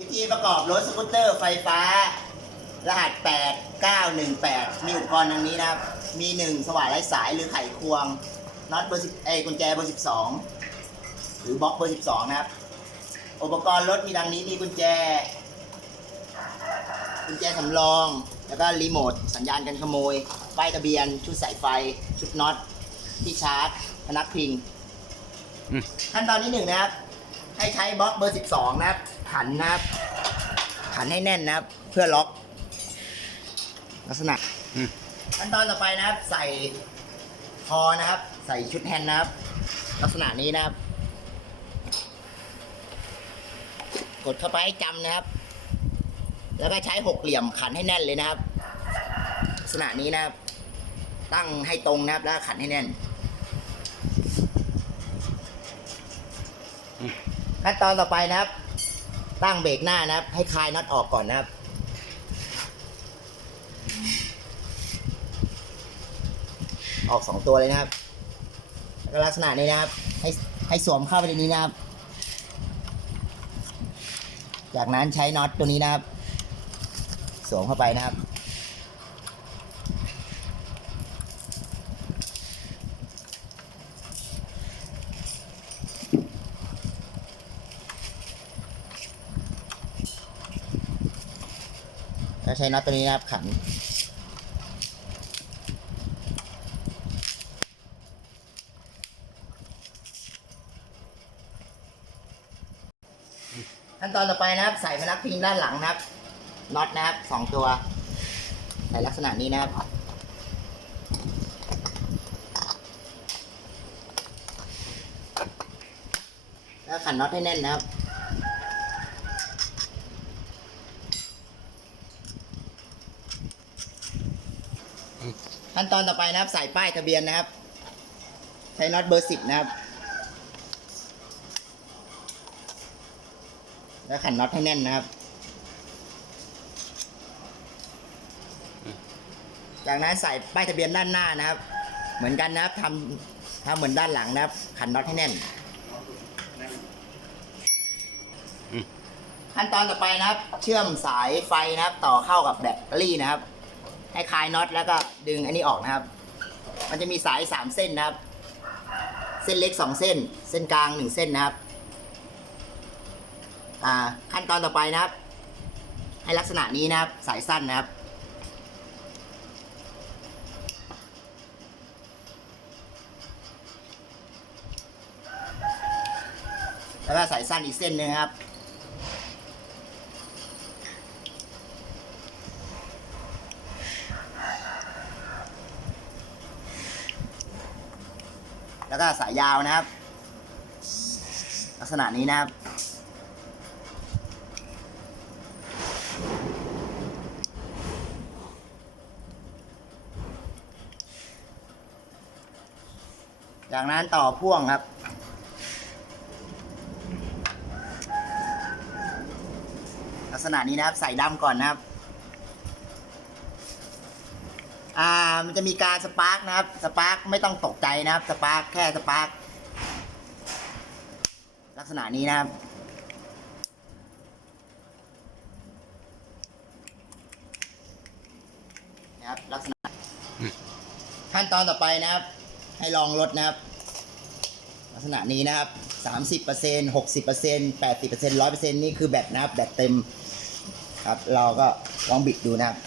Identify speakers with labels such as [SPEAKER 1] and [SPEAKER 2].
[SPEAKER 1] วิธีประกอบรถสกูตเตอร์ไฟฟ้า รหัส 8918 มีอุปกรณ์ดังนี้นะครับ มี 1 สว่านไร้สายหรือไขควงน็อตเบอร์10เอยกุญแจเบอร์ 12 หรือบล็อกเบอร์ 12 นะครับ อุปกรณ์รถมีดังนี้มีกุญแจ กุญแจสำรอง แล้วก็รีโมทสัญญาณการขโมยป้ายทะเบียน ชุดสายไฟ ชุดน็อตที่ชาร์จพนักพิง
[SPEAKER 2] อืม
[SPEAKER 1] ขั้นตอนที่หนึ่งนะครับ ให้ใช้บล็อกเบอร์ 12 นะครับ ขันนะครับขันให้แน่นนะครับ เพื่อล็อก ลักษณะ
[SPEAKER 2] อืม
[SPEAKER 1] ขั้นตอนต่อไปนะครับ ใส่คอนะครับ ใส่ชุดแฮนด์นะครับ ลักษณะนี้นะครับ กดเข้าไปให้จำนะครับ แล้วก็ใช้หกเหลี่ยมขันให้แน่นเลยนะครับ ลักษณะนี้นะครับ ตั้งให้ตรงนะครับ แล้วก็ขันให้แน่นขั้นตอนต่อไปนะครับ ตั้งเบรกหน้านะครับ ให้คลายน็อตออกก่อนนะครับ ออกสองตัวเลยนะครับแล้วก็ลักษณะนี้นะครับ ให้ให้สวมเข้าไปในนี้นะครับ จากนั้นใช้น็อตตัวนี้นะครับ สวมเข้าไปนะครับ แล้วใช้น็อตตัวนี้นะครับขัน ขั้นตอนต่อไปนะครับ ใส่พนักพิงด้านหลังนะครับน็อตนะครับสองตัว ใส่ลักษณะนี้นะครับแล้วขันน็อตให้แน่นนะครับ ขั้นตอนต่อไปนะครับใส่ป้ายทะเบียนนะครับ ใช้น็อตเบอร์สิบนะครับ แล้วขันน็อตให้แน่นนะครับ จากนั้นใส่ป้ายทะเบียนด้านหน้านะครับ เหมือนกันนะครับทำทำเหมือนด้านหลังนะครับ ขันน็อตให้แน่น
[SPEAKER 2] อืม
[SPEAKER 1] ขั้นตอนต่อไปนะครับ เชื่อมสายไฟนะครับ ต่อเข้ากับแบตเตอรี่นะครับ ให้คลายน็อตแล้วก็ดึงอันนี้ออกนะครับ มันจะมีสายสามเส้นนะครับ เส้นเล็กสองเส้น เส้นกลางหนึ่งเส้นนะครับ อ่าขั้นตอนต่อไปนะครับ ให้ลักษณะนี้นะครับ สายสั้นนะครับแล้วก็สายสั้นอีกเส้นหนึ่งครับ แล้วก็สายยาวนะครับ ลักษณะนี้นะครับจากนั้นต่อพ่วงครับ ลักษณะนี้นะครับใส่ดำก่อนนะครับ อ่ามันจะมีการสปาร์กนะครับสปาร์กไม่ต้องตกใจนะครับสปาร์กแค่สปาร์กลักษณะนี้นะครับนะครับลักษณะขั้นตอนต่อไปนะครับ ให้ลองรถนะครับ ลักษณะนี้นะครับสามสิบเปอร์เซ็นหกสิบเปอร์เซ็นแปดสิบเปอร์เซ็นร้อยเปอร์เซ็นนี่คือแบตนะครับแบตเต็มครับ เราก็ลองบิดดูนะครับ